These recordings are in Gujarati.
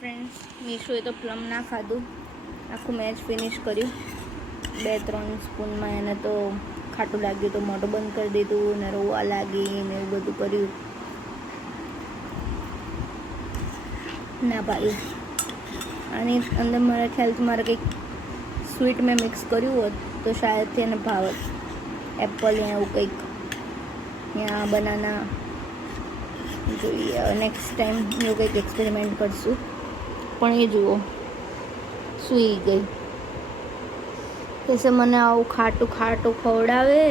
ફ્રેન્ડ્સ, મીશુએ તો પ્લમ ના ખાધું. આખું મેચ ફિનિશ કર્યું. 2-3 સ્પૂનમાં એને તો ખાટું લાગ્યું તો મોઢું બંધ કરી દીધું ને રોવા લાગી ને એવું બધું કર્યું. ના ભાઈ, આની અંદર મારા ખ્યાલથી મારે કંઈક સ્વીટ મેં મિક્સ કર્યું હોત તો શાયદથી એને ભાવત. એપલ યા એવું કંઈક, યા બનાના. જોઈએ નેક્સ્ટ ટાઈમ એવું કંઈક એક્સપેરિમેન્ટ કરશું. પણ એ જુઓ, સૂઈ ગઈ. કહેશે મને આવું ખાટું ખાટું ખવડાવે,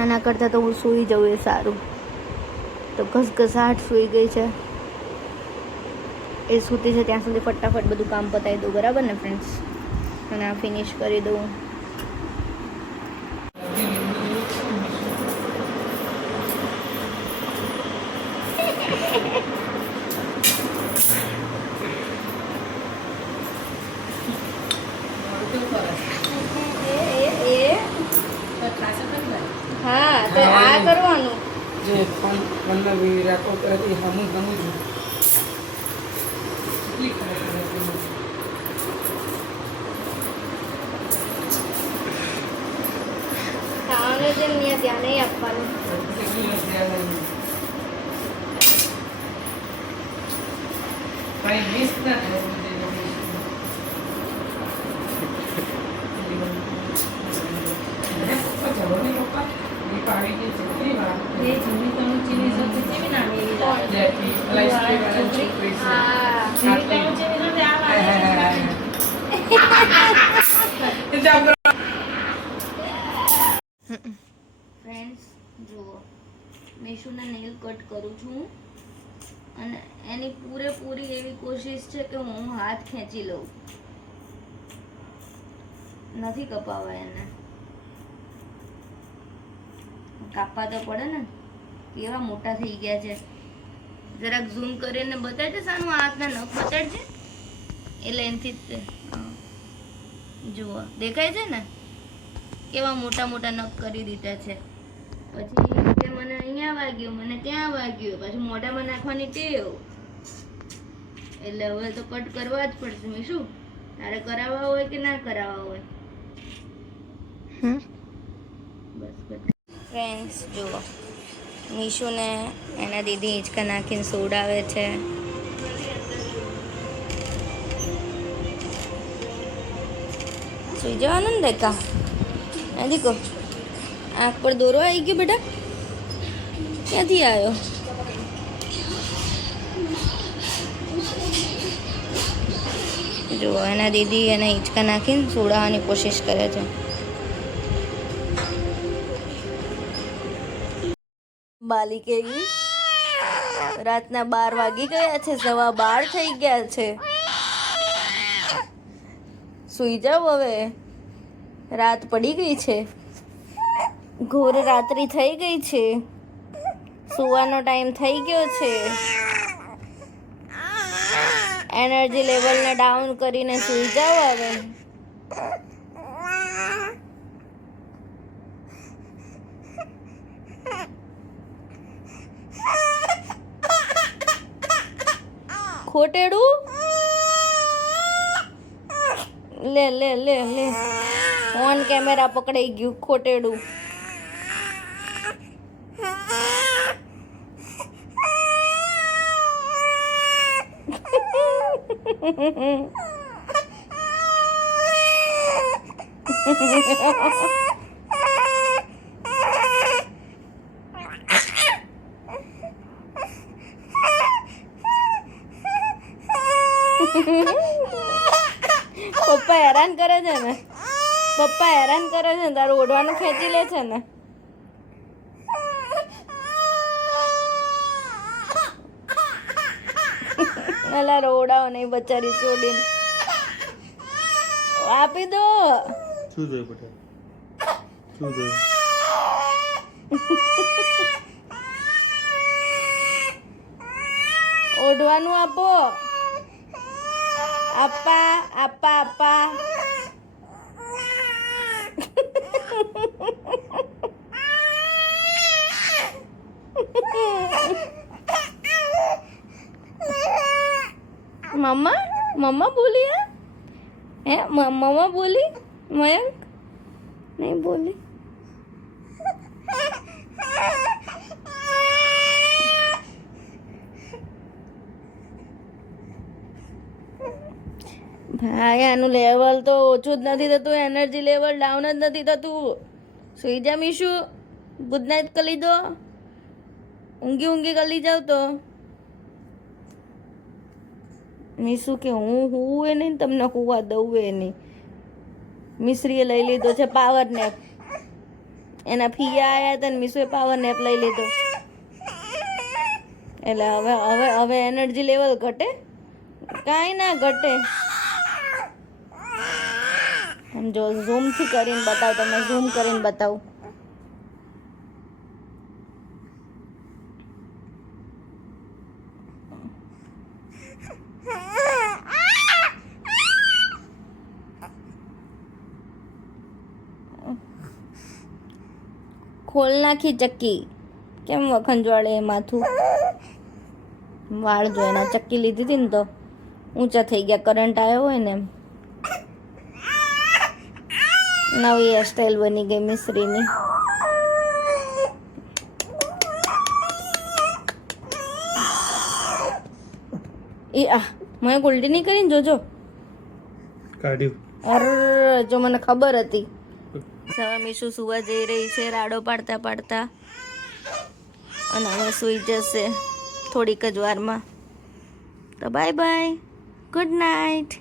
આના કરતાં તો હું સૂઈ જાઉં એ સારું. તો ઘસઘસાટ સૂઈ ગઈ છે. એ સૂતી છે ત્યાં સુધી ફટાફટ બધું કામ પતાવી દઉં, બરાબર ને ફ્રેન્ડ્સ? અને આ ફિનિશ કરી દઉં. હા, તો આ કરવાનું જે પલ્લવી રાખો કરતી હમું છું ખાવાનું જેમ ત્યાં નહીં આપવાનું. કઈ મિસ ના ફ્રેન્ડ્સ જુઓ, મીશુના નેલ કટ કરું છું અને એની પૂરેપૂરી એવી કોશિશ છે કે હું હાથ ખેંચી લઉં. નથી કપાવા એને, કાપવા તો પડે ને. કેવા મોટા થઈ ગયા છે. જરાક ઝૂમ કરીને બતાડજે સાનું, હાથના નખ બતાડજે. એટલે એનાથી જુઓ દેખાય છે ને કેવા મોટા મોટા નખ કરી દીધા છે. પછી કે મને અહીંયા વાગ્યું, મને ત્યાં વાગ્યું, પછી મોઢામાં નાખવાની ટેવ. એટલે હવે તો કટ કરવા જ પડશે. મીશુ, તારે કરાવવા હોય કે ના કરાવવા હોય? બસ ફ્રેન્ડ્સ જુઓ, મીશુને એના દીદી હિંચકા નાખીને સોડાવે છે. સુઈ જવાનું ને દેખા? નથી કહો, આંખ પર દોરો આવી ગયો બેટા? ક્યાંથી આવ્યો? જુઓ, એના દીદી એને હિંચકા નાખીને સોડાવવાની કોશિશ કરે છે. બાલી કેવી રાતના 12 વાગી ગયા છે, 12:15 થઈ ગયા છે. સુઈ જાવ હવે, રાત પડી ગઈ છે. ઘોર રાત્રિ થઈ ગઈ છે. સુવાનો ટાઈમ થઈ ગયો છે. એનર્જી લેવલને ડાઉન કરીને સુઈ જાવ હવે. ખોટેડું લે લે લે લે, ઓન કેમેરા પકડાઈ ગયું ખોટેડું. પપ્પા હેરાન કરે છે ને, પપ્પા હેરાન કરે છે ને, તારું ઓઢવાનું ખેંચી લે છે ને. અલા રોડાઓ નહીં બચારી, છોડીને આપી દો. શું થયું બેટા? શું થયું? ઓઢવાનું આપો. આપા આપા આપા. મમ્મા મમ્મા બોલી હે મમ્મા બોલી મયંક નહીં બોલી ભાઈ આનું લેવલ તો ઓછું જ નથી થતું એનર્જી લેવલ ડાઉન જ નથી થતું સુઈ જા મીશુ ગુડ નાઇટ કરી દો ઊંઘી કરી જાવ તો મીશુ કે હું એ નહીં તમને હુવા દઉં એ નહીં મિશ્રીએ લઈ લીધો છે પાવર નેપ એના ફિયા આવ્યા હતા ને મીશુએ પાવર નેપ લઈ લીધો એટલે હવે એનર્જી લેવલ ઘટે કાંઈ ના ઘટે જો ઝૂમથી કરીને બતાવ તમને ઝૂમ કરીને બતાવું ખોલ નાખી ચક્કી કેમ વખંજવાળે એ માથું વાળ જો એના ચક્કી લીધી હતી ને તો ઊંચા થઈ ગયા કરંટ આવ્યો હોય ને એમ નવી હેરસ્ટાઈલ બની ગઈ મિશ્રીની એ મને ઉલટી નહીં કરીને જોજો કાઢ્યું અરે જો મને ખબર હતી હવે મીશુ સુવા જઈ રહી છે રાડો પાડતા પાડતા અને હવે સૂઈ જશે થોડીક જ વારમાં તો બાય બાય ગુડ નાઇટ